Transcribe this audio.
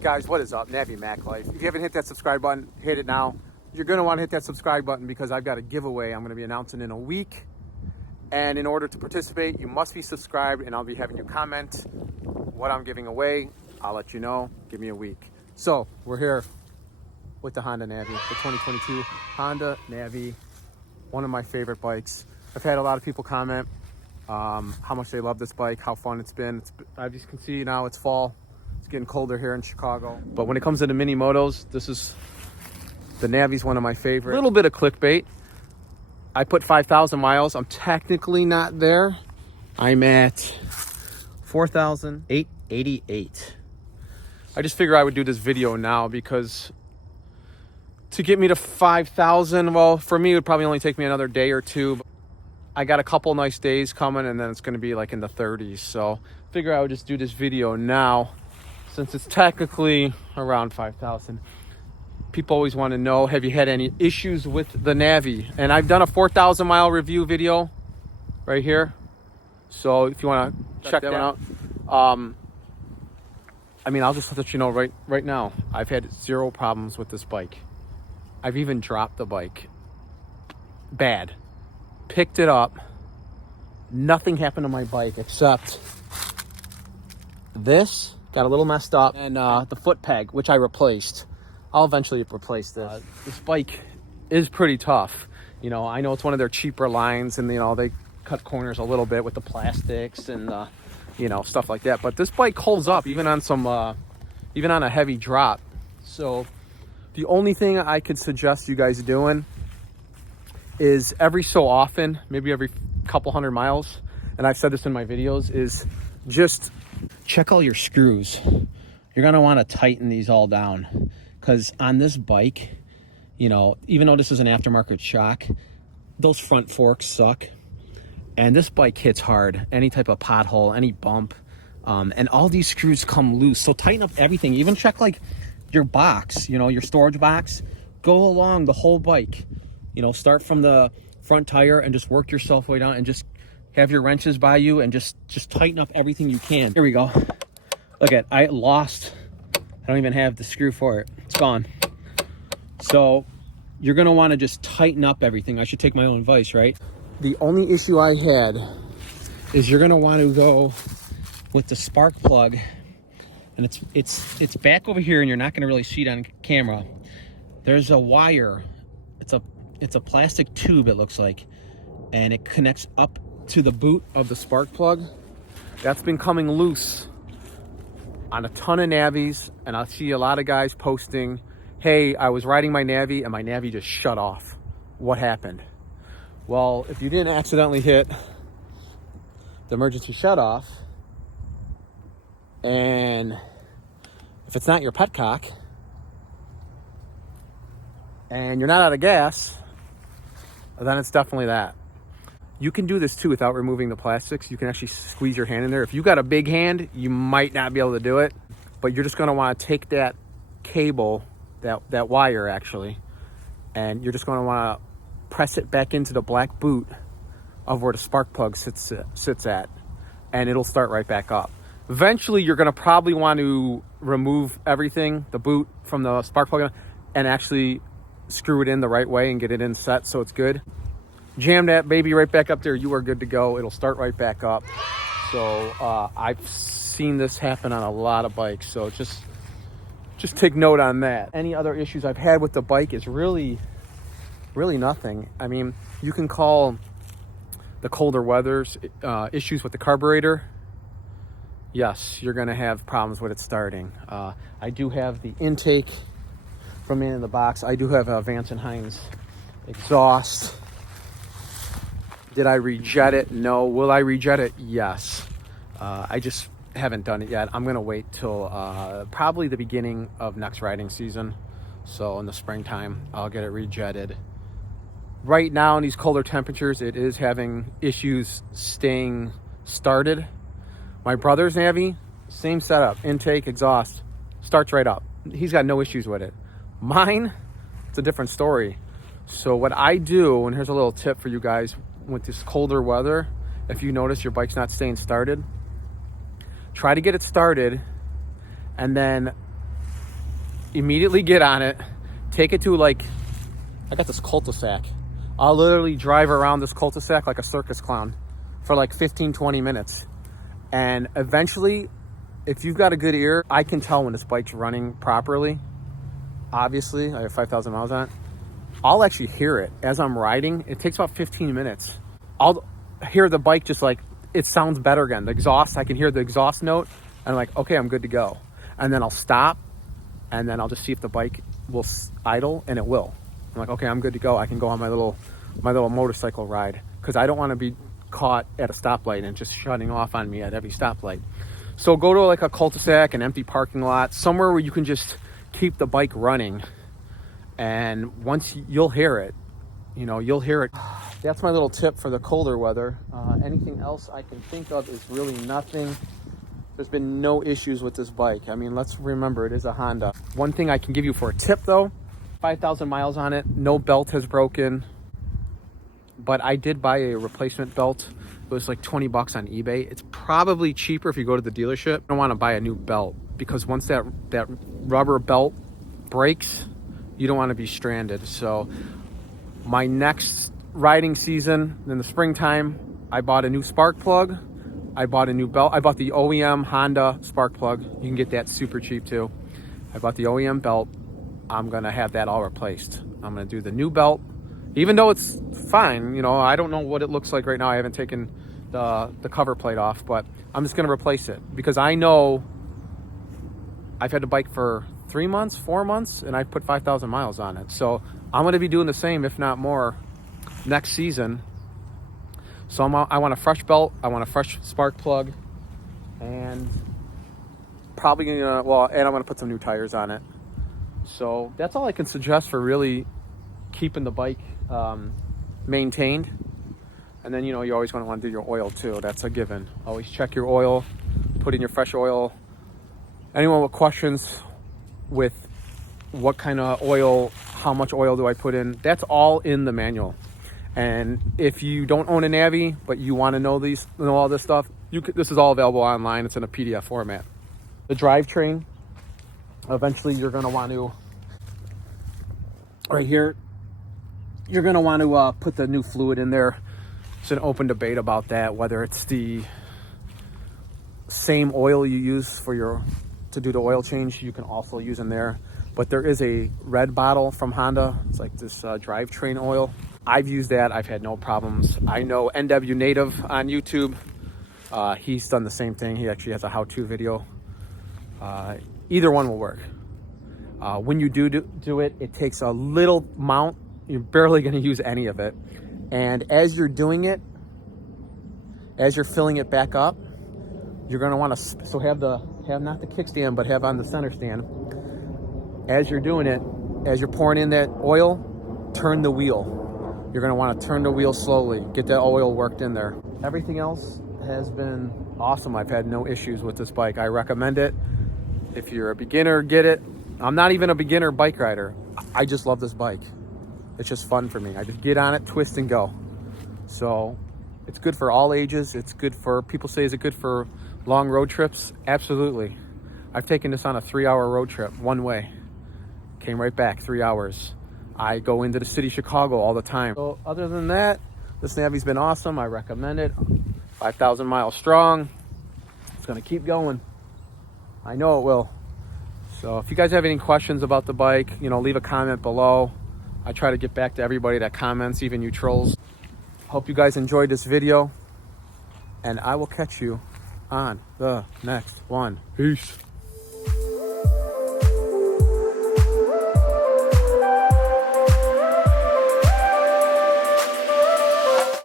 Guys, what is up? Navi Mac Life. If you haven't hit that subscribe button, hit it now. You're going to want to hit that subscribe button because I've got a giveaway I'm going to be announcing in a week. And in order to participate, you must be subscribed, and I'll be having you comment what I'm giving away. I'll let you know. Give me a week. So we're here with the Honda Navi, the 2022 Honda Navi, one of my favorite bikes. I've had a lot of people comment how much they love this bike, how fun it's been. As you can see now, it's fall. It's getting colder here in Chicago. But when it comes to the mini motos, the Navi's one of my favorites. A little bit of clickbait. I put 5,000 miles. I'm technically not there. I'm at 4,888. I just figure I would do this video now because to get me to 5,000, well, for me, it would probably only take me another day or two. I got a couple nice days coming, and then it's going to be like in the 30s. So figure I would just do this video now since it's technically around 5,000. People always want to know, have you had any issues with the Navi? And I've done a 4,000 mile review video right here. So if you want to check that one out. I mean, I'll just let you know right now, I've had zero problems with this bike. I've even dropped the bike. Bad. Picked it up. Nothing happened to my bike except this got a little messed up, and the foot peg, which I replaced. I'll eventually replace this. This bike is pretty tough. You know, I know it's one of their cheaper lines, and you know they cut corners a little bit with the plastics and you know, stuff like that. But this bike holds up even on even on a heavy drop. So the only thing I could suggest you guys doing is every so often, maybe every couple hundred miles, and I've said this in my videos, is just check all your screws. You're gonna want to tighten these all down, because on this bike, you know, even though this is an aftermarket shock, those front forks suck, and this bike hits hard. Any type of pothole, any bump, and all these screws come loose. So tighten up everything. Even check like your box, you know, your storage box. Go along the whole bike. You know, start from the front tire and just work yourself way down, and just have your wrenches by you and just tighten up everything you can. Here we go. Look at, I don't even have the screw for it. It's gone. So you're gonna want to just tighten up everything. I should take my own advice, right? The only issue I had is you're gonna want to go with the spark plug, and it's back over here, and you're not gonna really see it on camera. There's a wire. It's a plastic tube, it looks like, and it connects up to the boot of the spark plug. That's been coming loose on a ton of Navis, and I see a lot of guys posting, hey, I was riding my Navi and my Navi just shut off. What happened? Well, if you didn't accidentally hit the emergency shut off, and if it's not your petcock, and you're not out of gas, then it's definitely that. You can do this too without removing the plastics. You can actually squeeze your hand in there. If you got a big hand, you might not be able to do it, but you're just gonna wanna take that cable, that wire actually, and you're just gonna wanna press it back into the black boot of where the spark plug sits at, and it'll start right back up. Eventually, you're gonna probably want to remove everything, the boot from the spark plug, and actually screw it in the right way and get it in set so it's good. Jam that baby right back up there. You are good to go. It'll start right back up. So I've seen this happen on a lot of bikes. So just take note on that. Any other issues I've had with the bike is really nothing. I mean, you can call the colder weathers issues with the carburetor. Yes, you're going to have problems with it starting. I do have the intake from Man in the Box. I do have a Vance & Hines exhaust. Did I rejet it? No. Will I rejet it? Yes. I just haven't done it yet. I'm going to wait till probably the beginning of next riding season. So in the springtime, I'll get it rejetted. Right now in these colder temperatures, it is having issues staying started. My brother's Navi, same setup, intake, exhaust, starts right up. He's got no issues with it. Mine, it's a different story. So what I do, and here's a little tip for you guys with this colder weather, if you notice your bike's not staying started, try to get it started and then immediately get on it, take it to like, I got this cul-de-sac. I'll literally drive around this cul-de-sac like a circus clown for like 15, 20 minutes. And eventually, if you've got a good ear, I can tell when this bike's running properly. Obviously, I have 5,000 miles on it. I'll actually hear it as I'm riding. It takes about 15 minutes. I'll hear the bike just like, it sounds better again. The exhaust, I can hear the exhaust note, and I'm like, okay, I'm good to go. And then I'll stop, and then I'll just see if the bike will idle, and it will. I'm like, okay, I'm good to go. I can go on my little motorcycle ride, because I don't want to be caught at a stoplight and just shutting off on me at every stoplight. So go to like a cul-de-sac, an empty parking lot, somewhere where you can just keep the bike running. And once you'll hear it, you'll hear it. That's my little tip for the colder weather. Anything else I can think of is really nothing. There's been no issues with this bike. I mean, let's remember, it is a Honda. One thing I can give you for a tip though, 5,000 miles on it, no belt has broken. But I did buy a replacement belt. It was like 20 bucks on eBay. It's probably cheaper if you go to the dealership. I don't want to buy a new belt, because once that rubber belt breaks, you don't want to be stranded. So my next riding season in the springtime, I bought a new spark plug. I bought a new belt. I bought the OEM Honda spark plug. You can get that super cheap too. I bought the OEM belt. I'm going to have that all replaced. I'm going to do the new belt. Even though it's fine, I don't know what it looks like right now. I haven't taken the cover plate off, but I'm just going to replace it, because I know I've had the bike for 3 months, 4 months, and I put 5,000 miles on it. So I'm going to be doing the same, if not more, next season. So I want a fresh belt. I want a fresh spark plug, and probably and I'm going to put some new tires on it. So that's all I can suggest for really keeping the bike maintained. And then, you always want to do your oil too. That's a given. Always check your oil, put in your fresh oil. Anyone with questions with what kind of oil, how much oil do I put in, that's all in the manual. And if you don't own a Navi, but you want to know all this stuff, this is all available online. It's in a PDF format. The drivetrain, eventually you're going to want to, right here, you're going to want to put the new fluid in there. It's an open debate about that, whether it's the same oil you use to do the oil change, you can also use in there. But there is a red bottle from Honda. It's like this drivetrain oil. I've used that. I've had no problems. I know NW Native on YouTube. He's done the same thing. He actually has a how-to video. Either one will work. When you do it, it takes a little amount. You're barely going to use any of it. And as you're doing it, as you're filling it back up, you're going to want to have not the kickstand, but have on the center stand. As you're doing it, as you're pouring in that oil, turn the wheel. You're going to want to turn the wheel slowly, get that oil worked in there. Everything else has been awesome. I've had no issues with this bike. I recommend it. If you're a beginner, get it. I'm not even a beginner bike rider. I just love this bike. It's just fun for me. I just get on it, twist and go. So it's good for all ages. It's good for, people say, is it good for long road trips? Absolutely. I've taken this on a 3-hour road trip one way. Came right back, 3 hours. I go into the city of Chicago all the time. So other than that, this Navi's been awesome. I recommend it. 5,000 miles strong. It's gonna keep going. I know it will. So if you guys have any questions about the bike, leave a comment below. I try to get back to everybody that comments, even you trolls. Hope you guys enjoyed this video, and I will catch you on the next one. Peace.